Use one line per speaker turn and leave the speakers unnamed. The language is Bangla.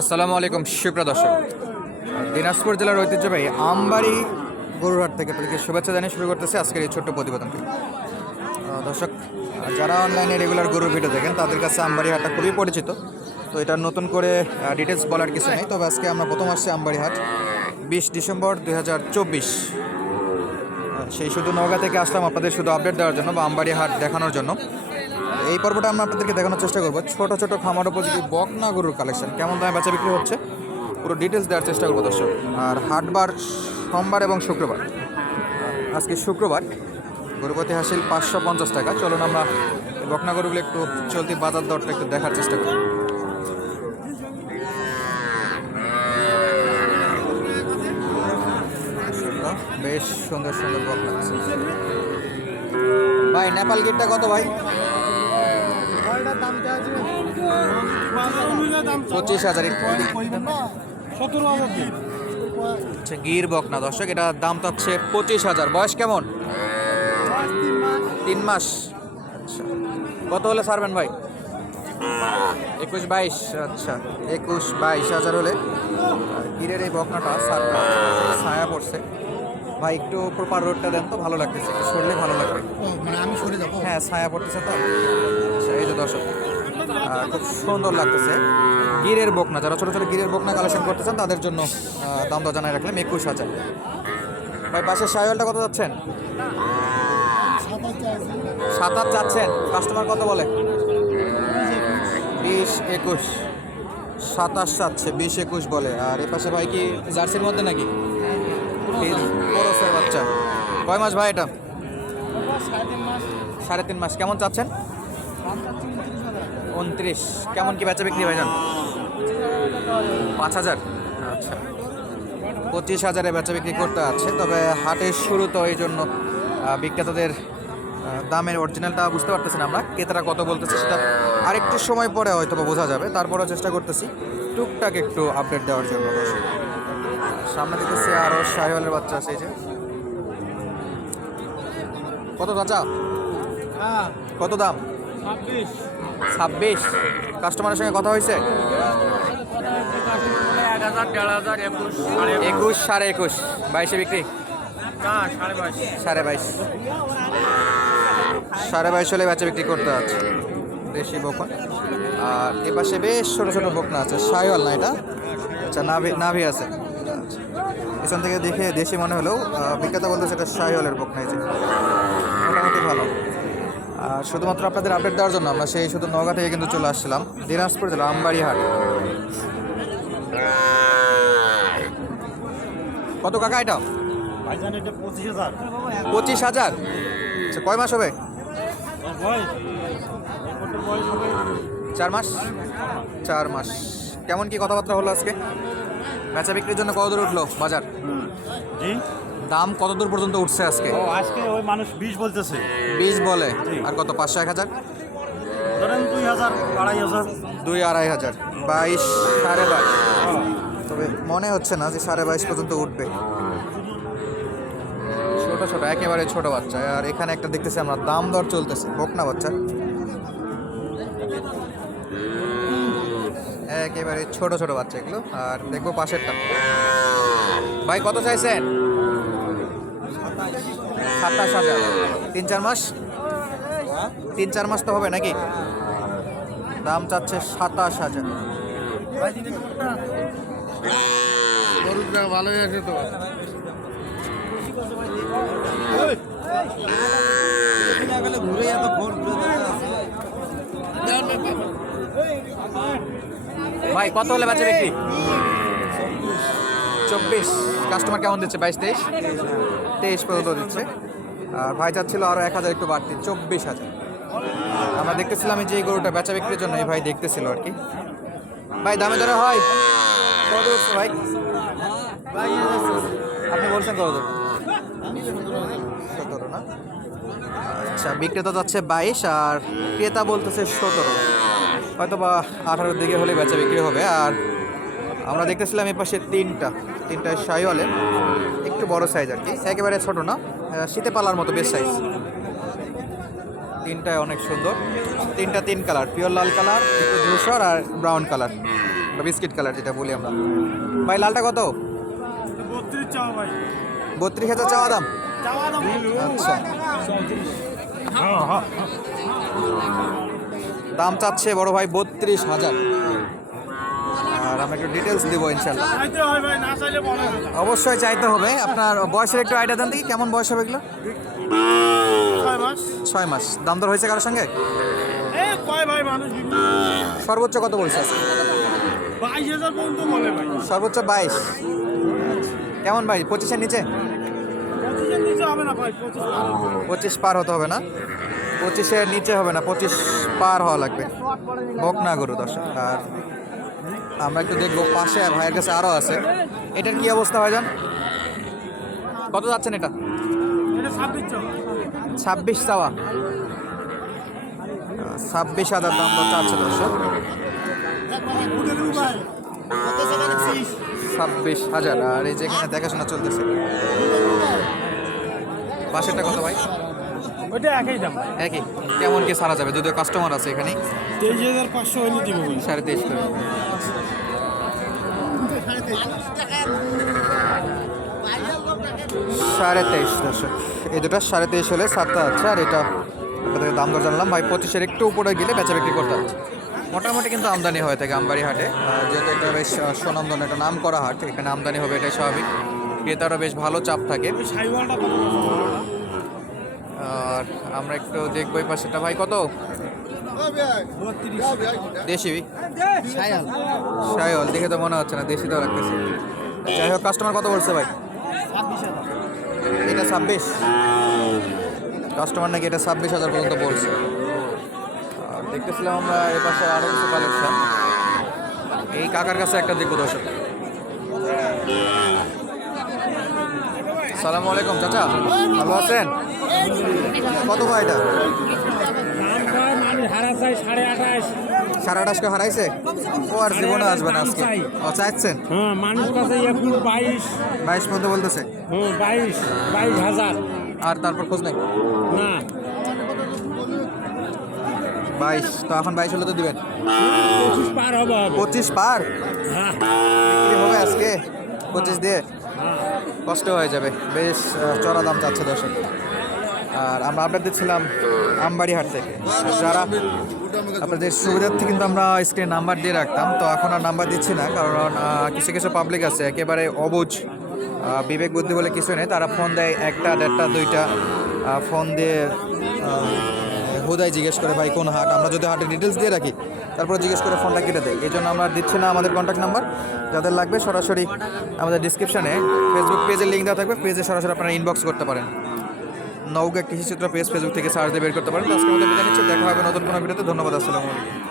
আসসালামু আলাইকুম, সুপ্রিয় দর্শক। দিনাজপুর জেলার ঐতিহ্যবাহী আমবাড়ি গরুরহাট থেকে আপনাদেরকে শুভেচ্ছা জানিয়ে শুরু করতেছে আজকের এই ছোট্ট প্রতিবেদনটি। দর্শক, যারা অনলাইনে রেগুলার গরুর ভিডিও দেখেন, তাদের কাছে আমবাড়ি হাটটা খুবই পরিচিত। তো এটা নতুন করে ডিটেলস বলার কিছু নেই। তবে আজকে আমরা প্রথম আসছি আমবাড়ি হাট, বিশ ডিসেম্বর দুই হাজার চব্বিশ। সেই শুধু নওগাঁ থেকে আসলাম আপনাদের শুধু আপডেট দেওয়ার জন্য বা আমবাড়ি হাট দেখানোর জন্য। এই পর্বটা আমরা আপনাদেরকে দেখানোর চেষ্টা করব। ছোট ছোট খামার উপযোগী বকনা গরুর কালেকশন কেমন দামে বেচা বিক্রি হচ্ছে? পুরো ডিটেলস দেওয়ার চেষ্টা করব দর্শক। আর হাটবার সোমবার এবং শুক্রবার। আজকে শুক্রবার। গরুপতি হাসিল পাঁচশো পঞ্চাশ টাকা। চলুন আমরা বকনা গরুগুলো একটু চলতি বাজার দরটা একটু দেখার চেষ্টা করি। বেশ সুন্দর সুন্দর বকনা। ভাই, নেপাল গেটটা কত ভাই? পঁচিশ হাজার আচ্ছা গির বকনা দর্শক এটা দাম তো হচ্ছে পঁচিশ হাজার। বয়স কেমন? তিন মাস। আচ্ছা। কত হলে ছাড়বেন ভাই? একুশ বাইশ আচ্ছা। একুশ বাইশ হাজার হলে গিরের এই বকনাটা সারটা ছায়া পড়ছে। ভাই একটু প্রপার রোডটা দেন তো ভালো লাগতেছে। একটু সরলে ভালো লাগবে।
মানে আমি সরে যাব?
হ্যাঁ ছায়া পড়তেছে তো। আচ্ছা, এই যে দর্শক খুব সুন্দর লাগতেছে। গিরের বকনা যারা ছোটো ছোটো গিরের বকনা কালেকশন করতেছেন তাদের জন্য দাম দর জানাই রাখলাম একুশ হাজার। ভাই পাশের সাইওয়ালটা কত যাচ্ছেন? সাত আট যাচ্ছেন। কাস্টমার কত বলে? বিশ একুশ। সাতাশ যাচ্ছে বিশ একুশ বলে। আর এ পাশে ভাই কি জার্সির মধ্যে নাকি? বরফের বাচ্চা। কয় মাস ভাই এটা? সাড়ে তিন মাস। কেমন চাচ্ছেন? উনত্রিশ। কেমন কি বেচা বিক্রি ভাইজান? পাঁচ হাজার? আচ্ছা। পঁচিশ হাজারে বেচা বিক্রি করতে আছে। তবে হাটের শুরু তো এই জন্য বিক্রেতাদের দামের অরিজিনালটা বুঝতে পারতেছেন আমরা। ক্রেতারা কত বলতেছে সেটা আরেকটু সময় পরে হয়তো বোঝা যাবে। তারপরেও চেষ্টা করতেছি টুকটাক একটু আপডেট দেওয়ার জন্য। সামনে দেখতেছি আরও শাহিওয়ালের বাচ্চা আছে, এই যে। কত চাচা? কত দাম?
ছাব্বিশ।
কাস্টমারের সঙ্গে কথা হয়েছে?
একুশ সাড়ে
একুশ। বাইশে বিক্রি?
সাড়ে বাইশ।
সাড়ে বাইশ হলে বেচা বিক্রি করতে আছে দেশি বকন আর এ পাশে বেশ ছোটো ছোটো বকনা আছে। সাইওয়াল না এটা? আচ্ছা নাভি নাভি আছে। এখান থেকে দেখে দেশি মনে হলেও বিক্রেতা বলতে সেটা সাইওয়ালের বকনা এই যে। মোটামুটি ভালো। আর শুধুমাত্র আপনাদের আপডেট দেওয়ার জন্য আমরা সেই শুধু নগা থেকে কিন্তু চলে আসছিলাম দিনাজপুর জেলা আমবাড়ি হাট কত কাকা এটা?
পঁচিশ হাজার।
আচ্ছা কয় মাস হবে। চার মাস? চার মাস। কেমন কি কথাবার্তা হলো আজকে? বেচা বিক্রির জন্য কত দূর উঠল বাজার?
জি।
দাম কত দূর পর্যন্ত উঠছে আজকে?
ও আজকে ওই মানুষ বিশ বলতেছে।
বিশ বলে? আর কত পাঁচশো এক হাজার?
ধরেন দুই হাজার আড়াই হাজার।
দুই আড়াই হাজার। বাইশ সাড়ে বাইশ। তবে মনে হচ্ছে না যে সাড়ে বাইশ পর্যন্ত উঠবে। ছোট ছোট একেবারে ছোট বাচ্চা। আর এখানে একটা দেখতেছি আমরা দাম দর চলতেছে। হোক না বাচ্চা। একেবারে ছোট ছোট বাচ্চা এগুলো। আর দেখব পাশেরটা। ভাই, কত চাইছেন? সাতাশ হাজার। তিন চার মাস? তিন চার মাস তো হবে নাকি? দাম চাচ্ছে সাতাশ হাজার।
ভালোই আছে তো।
ভাই, কত হলে বাচ্চা বিক্রি? চব্বিশ। কাস্টমার কেমন দিচ্ছে? বাইশ, তেইশ? তেইশ পর্যন্ত দিচ্ছে। আর ভাই চাচ্ছিল আরও এক হাজার, একটু বাড়তি, চব্বিশ হাজার। আমরা দেখতেছিলাম যে এই গরুটা বেচা বিক্রির জন্য এই ভাই দেখতেছিল আর কি। ভাই, দামে দরে হয়? কত ভাই? আপনি বলছেন কত সতেরো না? আচ্ছা বিক্রেতা যাচ্ছে বাইশ আর ক্রেতা বলতেছে সতেরো। হয়তো বা আঠারোর দিকে হলে বেচা বিক্রি হবে। আর আমরা দেখতেছিলাম এ পাশে তিনটা তিনটা শাইওয়ালে একটু বড় সাইজ আর কি। একেবারে ছোট না শীতে পালার মতো বেশ সাইজ তিনটায় অনেক সুন্দর। তিনটা তিন কালার পিওর লাল কালার একটু ধূসর আর ব্রাউন কালার বা বিস্কিট কালার যেটা বলি আমরা। ভাই লালটা কত?
বত্রিশ চাও ভাই।
বত্রিশ হাজার চাওয়া দাম?
চাওয়া দাম
আচ্ছা। দাম চাচ্ছে বড় ভাই বত্রিশ হাজার। আর আমি একটু ডিটেলস দেবো ইনশাল্লাহ। অবশ্যই চাইতে হবে। আপনার বয়সের একটু আইডিয়া দেন দেখি কেমন বয়স হবে এগুলো?
ছয় মাস।
দাম দর হয়েছে কারোর সঙ্গে? সর্বোচ্চ কত বলছে? সর্বোচ্চ বাইশ। কেমন ভাই? পঁচিশের নিচে?
পঁচিশ
পার হতে হবে না। পঁচিশের নিচে হবে না, পঁচিশ পার হওয়া লাগবে। হোক না গরু, দর্শক। আর আমরা একটু দেখব পাশে ভাইয়ের কাছে আরও আছে। এটার কি অবস্থা ভাইজান? কত যাচ্ছেন এটা?
ছাব্বিশ চাও
ছাব্বিশ চাওয়া। ছাব্বিশ হাজার দাম তো চাচ্ছে, দর্শক। ছাব্বিশ হাজার। আর এই যে এখানে দেখাশোনা চলতেছে। পাশেরটা কত ভাই?
ওইটা একই দাম।
একই? কেমন কি সারা যাবে? যদিও কাস্টমার আছে এখানে।
তেইশ হাজার পাঁচশো হলে দিব
সাড়ে তেইশ করে। সাড়ে তেইশ দর্শক। এই দুটো সাড়ে তেইশ হলে সাতটা আছে আর এটা আপনাদের দাম দর জানলাম। ভাই পঁচিশের একটু উপরে গেলে বেচা বিক্রি করতে হচ্ছে মোটামুটি কিন্তু আমদানি হয়ে থাকে আমবাড়ি হাটে যেহেতু এটা বেশ আহ, সুনামধন্য একটা নাম করা হাট এখানে আমদানি হবে এটাই স্বাভাবিক। ক্রেতারও বেশ ভালো চাপ থাকে। আর আমরা একটু দেখব এই পাশেটা ভাই কত? দেশি সায়ল দেখে তো মনে হচ্ছে না দেশি তো রাখতেছে যাই হোক কাস্টমার কত বলছে ভাই? এটা ছাব্বিশ? কাস্টমার নাকি এটা ছাব্বিশ হাজার পর্যন্ত বলছে। আর দেখতেছিলাম আমরা এ পাশে আরও কিছু কালেকশন এই কাকার কাছে একটা দেখব দর্শক। সালাম আলাইকুম চাচা। ভালো আছেন? কত ভাই এটা?
সাড়ে
হারাইছে?
বাইশ
তো এখন বাইশ হলে তো দিবেন।
পঁচিশ পার? হবে
পঁচিশ পার হবে আজকে? পঁচিশ দিয়ে? কষ্ট হয়ে যাবে। বেশ চড়া দাম চাচ্ছে দর্শক। আর আমরা আপডেট দিচ্ছিলাম আমবাড়ি হাট থেকে। যারা আপনাদের সুবিধার্থে কিন্তু আমরা স্ক্রিনে নাম্বার দিয়ে রাখতাম তো এখন আর নাম্বার দিচ্ছি না কারণ কিছু কিছু পাবলিক আছে একেবারে আহ, বিবেক বুদ্ধি বলে কিছু নেই। তারা ফোন দেয় একটা দেড়টা দুইটা ফোন দিয়ে হুদায় জিজ্ঞেস করে ভাই কোন হাট? আমরা যদি হাটের ডিটেলস দিয়ে রাখি তারপর জিজ্ঞেস করে ফোনটা কেটে দেয়। এই জন্য আমরা দিচ্ছি না আমাদের কন্ট্যাক্ট নাম্বার যাদের লাগবে সরাসরি আমাদের ডিসক্রিপশানে ফেসবুক পেজের লিঙ্ক দেওয়া থাকবে। পেজে সরাসরি আপনারা ইনবক্স করতে পারেন। নৌকা কৃষিচিত্র পেজ ফেসবুক থেকে সার্চ দিয়ে বের করতে পারেন। আজকে আমাদের দেখা হবে নতুন কোনো ভিডিওতে। ধন্যবাদ, আসসালামু আলাইকুম।